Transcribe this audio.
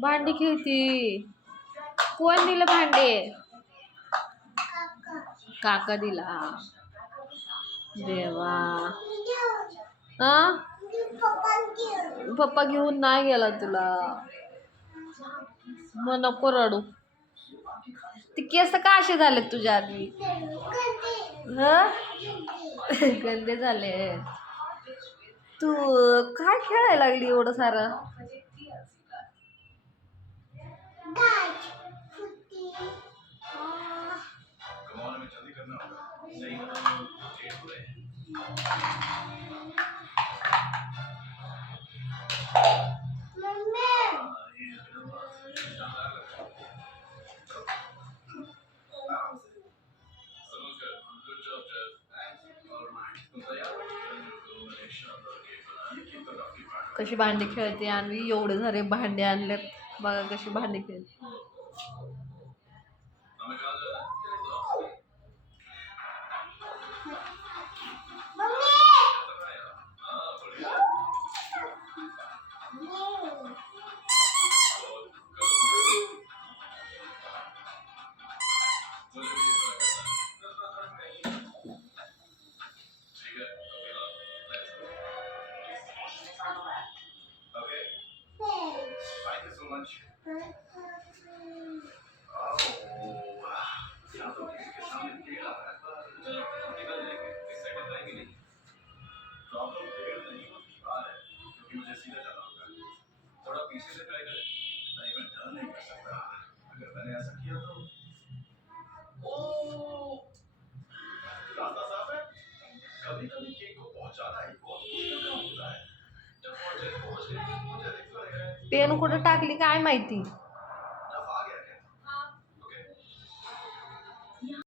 भांडी खेळती. कोण दिलं भांडे? काका दिला. देवा. पप्पा घेऊन नाही गेला तुला. मग नको रडू. ते केस का असे झाले तुझ्या आधी? गंदे झाले. तू काय खेळायला लागली एवढं सारं? कशी भांडी खेळते आणि एवढे सारे भांडे आणलेत बघा कशी भांडी खेळते. पेन कुठं टाकली काय माहिती.